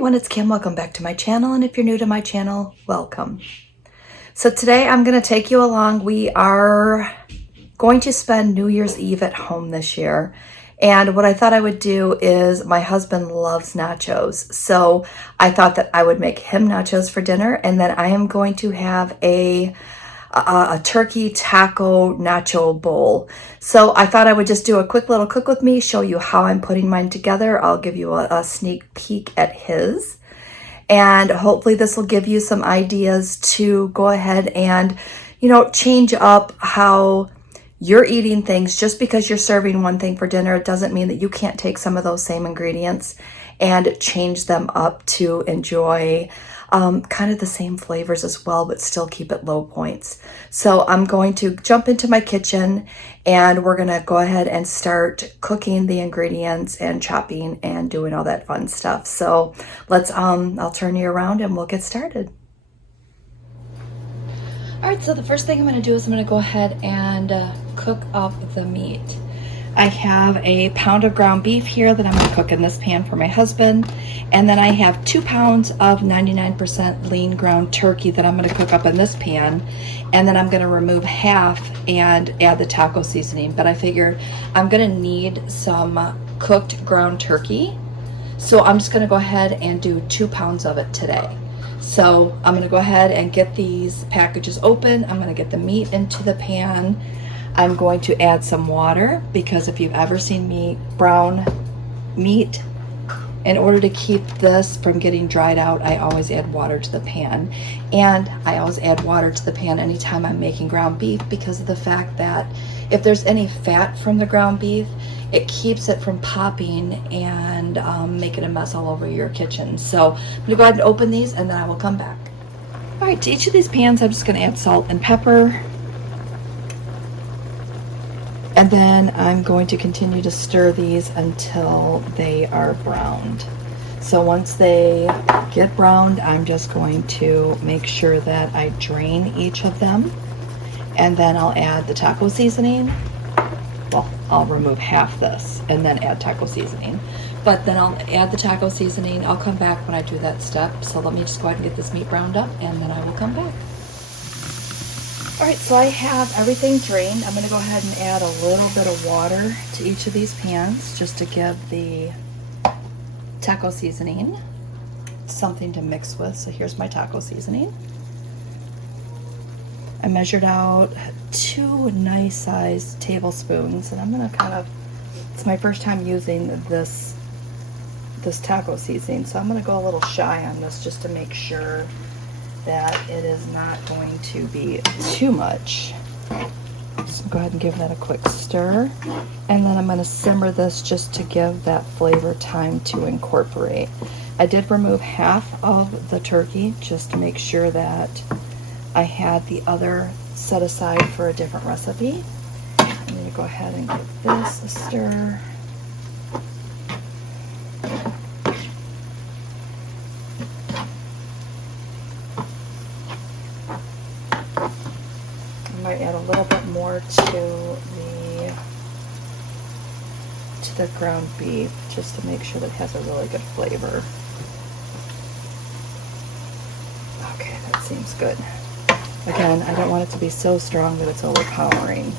everyone, it's Kim. Welcome back to my channel, and if you're new to my channel, welcome. So today I'm going to take you along. We are going to spend New Year's Eve at home this year, and what I thought I would do is my husband loves nachos, so I thought that I would make him nachos for dinner, and then I am going to have a turkey taco nacho bowl. So I thought I would just do a quick little cook with me, show you how I'm putting mine together. I'll give you a sneak peek at his, and hopefully this will give you some ideas to go ahead and, change up how you're eating things. Just because you're serving one thing for dinner, it doesn't mean that you can't take some of those same ingredients and change them up to enjoy kind of the same flavors as well, but still keep it low points. So I'm going to jump into my kitchen and we're gonna go ahead and start cooking the ingredients and chopping and doing all that fun stuff. So let's, I'll turn you around and we'll get started. All right, so the first thing I'm gonna do is I'm gonna go ahead and cook up the meat. I have a pound of ground beef here that I'm going to cook in this pan for my husband. And then I have 2 pounds of 99% lean ground turkey that I'm going to cook up in this pan. And then I'm going to remove half and add the taco seasoning. But I figured I'm going to need some cooked ground turkey. So I'm just going to go ahead and do 2 pounds of it today. So I'm going to go ahead and get these packages open. I'm going to get the meat into the pan. I'm going to add some water because if you've ever seen me brown meat, in order to keep this from getting dried out, I always add water to the pan. And I always add water to the pan anytime I'm making ground beef because of the fact that if there's any fat from the ground beef, it keeps it from popping and making a mess all over your kitchen. So I'm gonna go ahead and open these and then I will come back. All right, to each of these pans, I'm just gonna add salt and pepper. And then I'm going to continue to stir these until they are browned. So once they get browned, I'm just going to make sure that I drain each of them. And then I'll add the taco seasoning. Well, I'll remove half this and then add taco seasoning. But then I'll add the taco seasoning. I'll come back when I do that step. So let me just go ahead and get this meat browned up and then I will come back. All right, so I have everything drained. I'm gonna go ahead and add a little bit of water to each of these pans just to give the taco seasoning something to mix with. So here's my taco seasoning. I measured out 2 nice sized tablespoons, and I'm gonna it's my first time using this taco seasoning, so I'm gonna go a little shy on this just to make sure that it is not going to be too much. Just go ahead and give that a quick stir. And then I'm going to simmer this just to give that flavor time to incorporate. I did remove half of the turkey just to make sure that I had the other set aside for a different recipe. I'm going to go ahead and give this a stir. I might add a little bit more to the ground beef just to make sure that it has a really good flavor. Okay, that seems good. Again, I don't want it to be so strong that it's overpowering.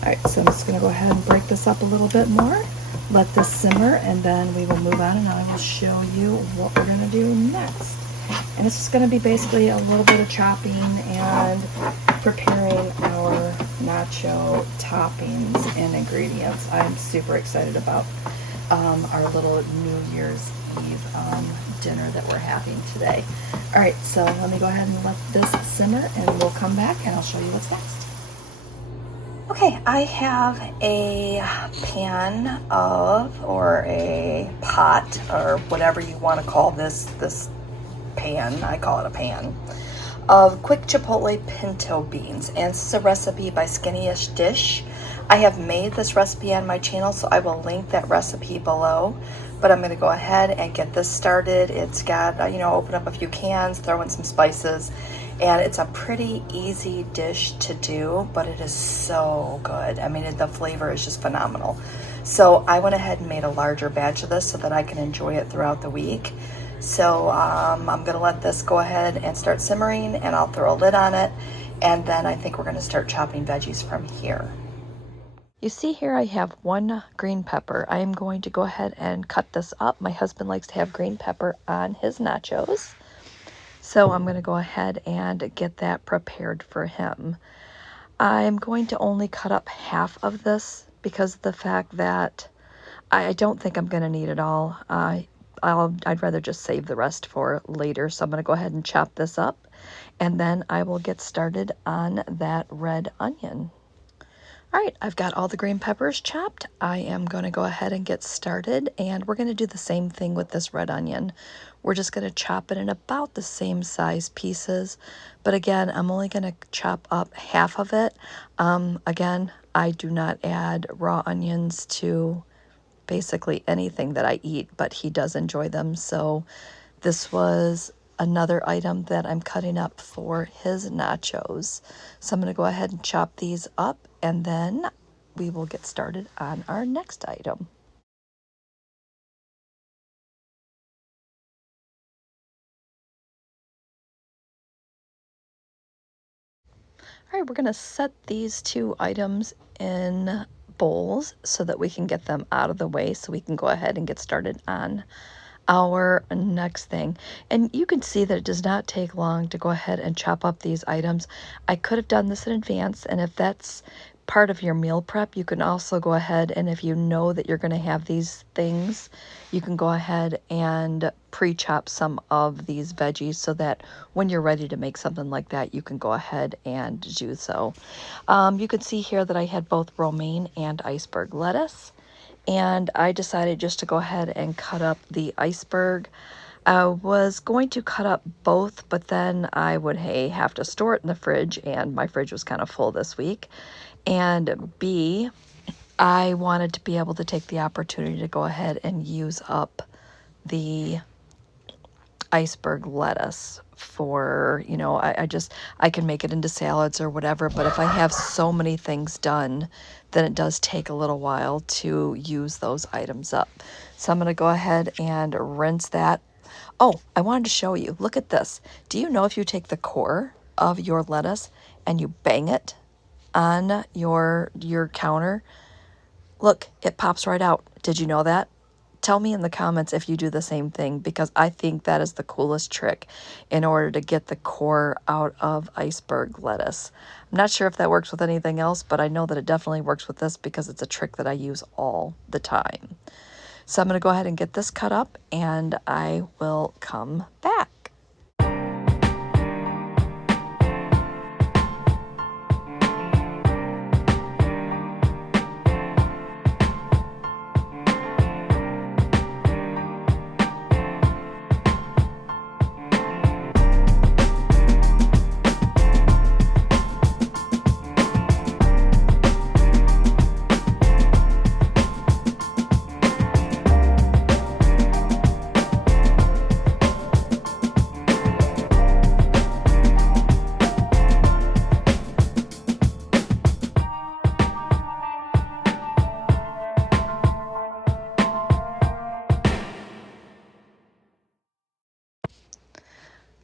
Alright, so I'm just going to go ahead and break this up a little bit more, let this simmer, and then we will move on and I will show you what we're going to do next. And it's just going to be basically a little bit of chopping and preparing our nacho toppings and ingredients. I'm super excited about our little New Year's Eve dinner that we're having today. All right, so let me go ahead and let this simmer and we'll come back and I'll show you what's next. Okay, I have a pan or a pot, or whatever you want to call this pan, I call it a pan, of quick Chipotle pinto beans. And this is a recipe by Skinny-ish Dish. I have made this recipe on my channel, so I will link that recipe below. But I'm going to go ahead and get this started. It's got, open up a few cans, throw in some spices, and it's a pretty easy dish to do, but it is so good. I mean, the flavor is just phenomenal. So I went ahead and made a larger batch of this so that I can enjoy it throughout the week. So I'm gonna let this go ahead and start simmering, and I'll throw a lid on it. And then I think we're gonna start chopping veggies from here. You see here I have 1 green pepper. I am going to go ahead and cut this up. My husband likes to have green pepper on his nachos. So I'm gonna go ahead and get that prepared for him. I'm going to only cut up half of this because of the fact that I don't think I'm gonna need it all. I'd rather just save the rest for later. So I'm gonna go ahead and chop this up, and then I will get started on that red onion. All right, I've got all the green peppers chopped. I am going to go ahead and get started, and we're going to do the same thing with this red onion. We're just going to chop it in about the same size pieces, but again, I'm only going to chop up half of it. Again, I do not add raw onions to basically anything that I eat, but he does enjoy them, so this was another item that I'm cutting up for his nachos. So I'm going to go ahead and chop these up, and then we will get started on our next item. All right, we're going to set these 2 items in bowls so that we can get them out of the way so we can go ahead and get started on our next thing. And you can see that it does not take long to go ahead and chop up these items. I could have done this in advance, and if that's part of your meal prep, you can also go ahead, and if you know that you're going to have these things, you can go ahead and pre-chop some of these veggies so that when you're ready to make something like that, you can go ahead and do so. You can see here that I had both romaine and iceberg lettuce, and I decided just to go ahead and cut up the iceberg. I was going to cut up both, but then I would have to store it in the fridge, and my fridge was kind of full this week. And B, I wanted to be able to take the opportunity to go ahead and use up the iceberg lettuce for, you know, I can make it into salads or whatever, but if I have so many things done, then it does take a little while to use those items up. So I'm going to go ahead and rinse that. Oh, I wanted to show you. Look at this. Do you know if you take the core of your lettuce and you bang it on your counter, look, it pops right out. Did you know that? Tell me in the comments if you do the same thing, because I think that is the coolest trick in order to get the core out of iceberg lettuce. I'm not sure if that works with anything else, but I know that it definitely works with this because it's a trick that I use all the time. So I'm going to go ahead and get this cut up, and I will come back.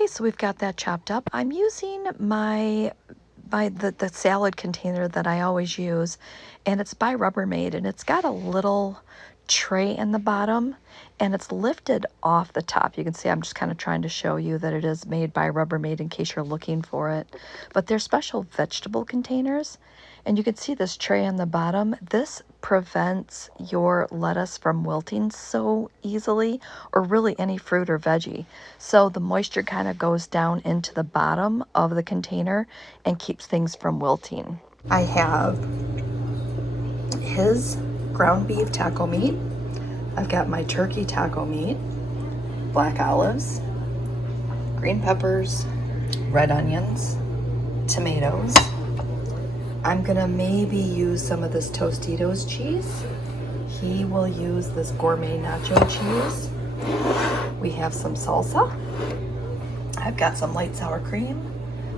Okay, so we've got that chopped up. I'm using the salad container that I always use, and it's by Rubbermaid, and it's got a little tray in the bottom, and it's lifted off the top. You can see I'm just kind of trying to show you that it is made by Rubbermaid in case you're looking for it. But they're special vegetable containers, and you can see this tray on the bottom. This prevents your lettuce from wilting so easily, or really any fruit or veggie. So the moisture kind of goes down into the bottom of the container and keeps things from wilting. I have his ground beef taco meat. I've got my turkey taco meat, black olives, green peppers, red onions, tomatoes. I'm gonna maybe use some of this Tostitos cheese. He will use this gourmet nacho cheese. We have some salsa. I've got some light sour cream,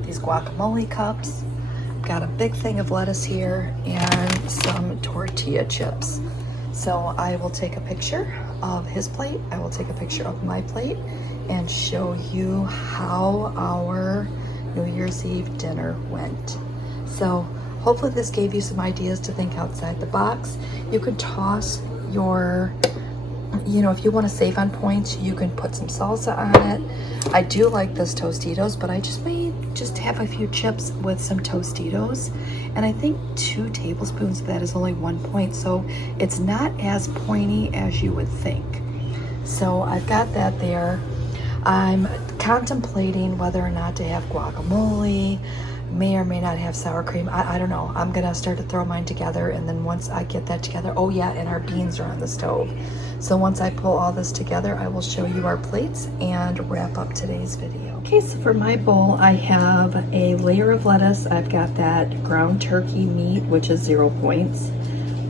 these guacamole cups. I've got a big thing of lettuce here and some tortilla chips. So I will take a picture of his plate, I will take a picture of my plate, and show you how our New Year's Eve dinner went. So hopefully this gave you some ideas to think outside the box. You could toss your, if you want to save on points, you can put some salsa on it. I do like this Tostitos, but I may just have a few chips with some Tostitos. And I think 2 tablespoons of that is only 1 point, so it's not as pointy as you would think. So I've got that there. I'm contemplating whether or not to have guacamole, may or may not have sour cream. I don't know. I'm gonna start to throw mine together, and then once I get that together, oh yeah, and our beans are on the stove. So once I pull all this together, I will show you our plates and wrap up today's video. Okay, so for my bowl, I have a layer of lettuce. I've got that ground turkey meat, which is 0 points.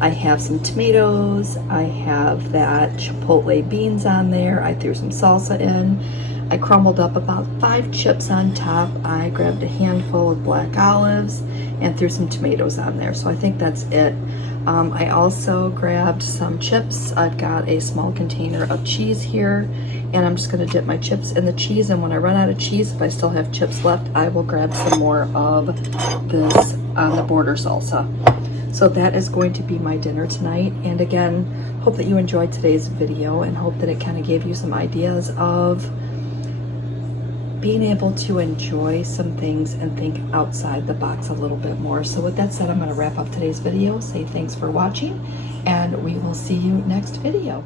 I have some tomatoes. I have that Chipotle beans on there. I threw some salsa in. I crumbled up about 5 chips on top. I grabbed a handful of black olives and threw some tomatoes on there. So I think that's it. I also grabbed some chips. I've got a small container of cheese here, and I'm just gonna dip my chips in the cheese, and when I run out of cheese, if I still have chips left, I will grab some more of this on the border salsa. So that is going to be my dinner tonight. And again, hope that you enjoyed today's video and hope that it kind of gave you some ideas of being able to enjoy some things and think outside the box a little bit more. So with that said, I'm going to wrap up today's video, say thanks for watching, and we will see you next video.